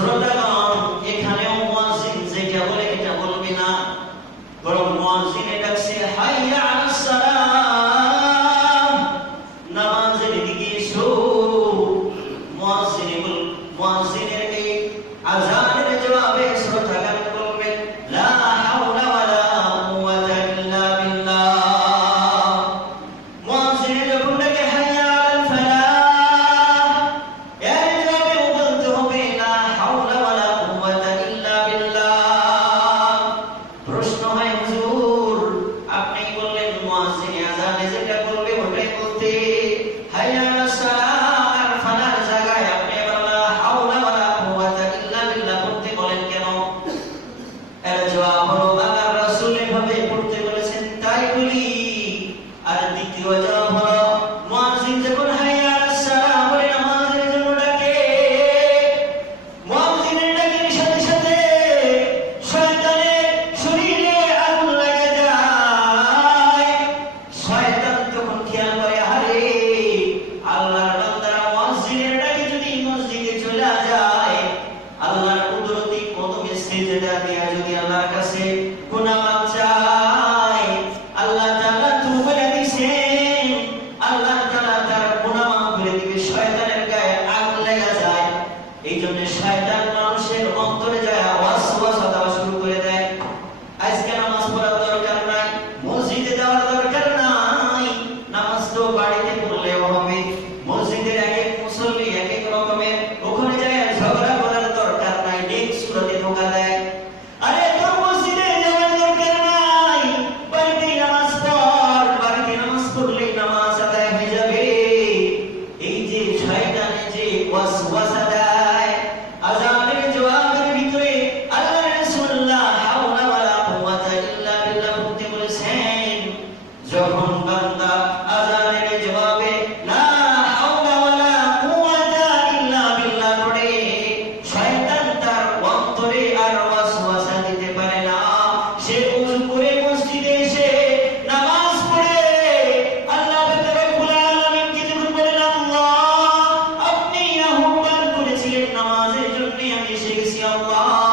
শ্রোতাগণ, এখানেও মুয়াজ্জিন যেটা বলে এটা বলবে না, বরং মুয়াজ্জিনে ডাকছে হাইয়া আলাস সালাম, নামাজের দিকে এসো। মুয়াজ্জিনের এই আযানের জবাবে শ্রোতাগণ বলবেন লা হাওলা ওয়ালা কুওয়াতা ইল্লা বিল্লাহ। মুয়াজ্জিনে যখন ডাকে হাইয়া আলাল ফালাহ, এর জবাবে বলতে হবে লা হাওলা ওয়ালা কুওয়াতা ইল্লা বিল্লাহ। প্রশ্ন হয় হুজুর, আপনি বললেন মুয়াজ্জিনে আযানে যেটা বলবে ওটাই বলতে, হাইয়া আলাস সালাহ আর ফালার জায়গায় আপনি আবার লা হাওলা ওয়ালা কুওয়াতা ইল্লা বিল্লাহ পড়তে বলেন কেন? এর জবাব হলো আল্লাহর রাসূল এভাবে পড়তে বলেছেন তাই বলি। আর দ্বিতীয় জবাব হলো মুয়াজ্জিন যখন হাইয়া আলাস সালাহ বলে নামাজের জন্য ডাকে, মুয়াজ্জিনের ডাকের সাথে সাথে শয়তানের শরীরে আগুন লেগে যায়। শয়তান তখন খেয়াল করে, আরে আল্লাহর বান্দারা মুয়াজ্জিনের ডাকে যদি মসজিদে চলে যায়, আল্লাহর কুদরতি কদমে সিজদা দিয়া যদি আল্লাহর কাছে গুনাহ মাফ চায়, আল্লাহ তাআলা তো বলে দিয়েছেন আল্লাহ তাআলা তার গুনাহ মাফ করে দিবে। শয়তানের গায়ে আগুন লেগে যায়। এইজন্য শয়তান মানুষের অন্তরে যায় ওয়াসওয়াসা দেওয়া শুরু করে দেয়। আজকে নামাজ পড়ার দরকার নাই, মসজিদে যাওয়ার দরকার নাই, নামাজ তো বাড়িতে পড়লেও হবে। মসজিদের এক এক মুসল্লি এক এক রকমের, ওখানে যায় ঝগড়া করার দরকার নাই, নেক্সট সূরাতে ঢোকা দেয়। আরে তোর মসজিদে যাওয়ার দরকার নাই, বাড়িতে নামাজ পড়, বাড়িতে নামাজ পড়লেই নামাজ আদায় হয়ে যাবে। এই যে শয়তানে যে ওয়াসওয়াসা দেয়, আযানের জবাবের ভিতরে আল্লাহর রাসূল লা হাওলা ওয়ালা কুওয়াতা ইল্লা বিল্লাহ বলতে বলেছেন। যখন বান্দা আযানের জবাবে লা হাওলা ওয়ালা কুওয়াতা ইল্লা বিল্লাহ পড়ে, শয়তান তার অন্তরে আর ওয়াসওয়াসা দিতে পারে না। সে ওযু করে মসজিদে এসে নামাজ পড়ে আল্লাহ রাব্বুল আলামিনকে যখন বলেন, আল্লাহ আপনি আহ্বান করেছিলেন নামাজের জন্য, আমি এসে গেছি আল্লাহ।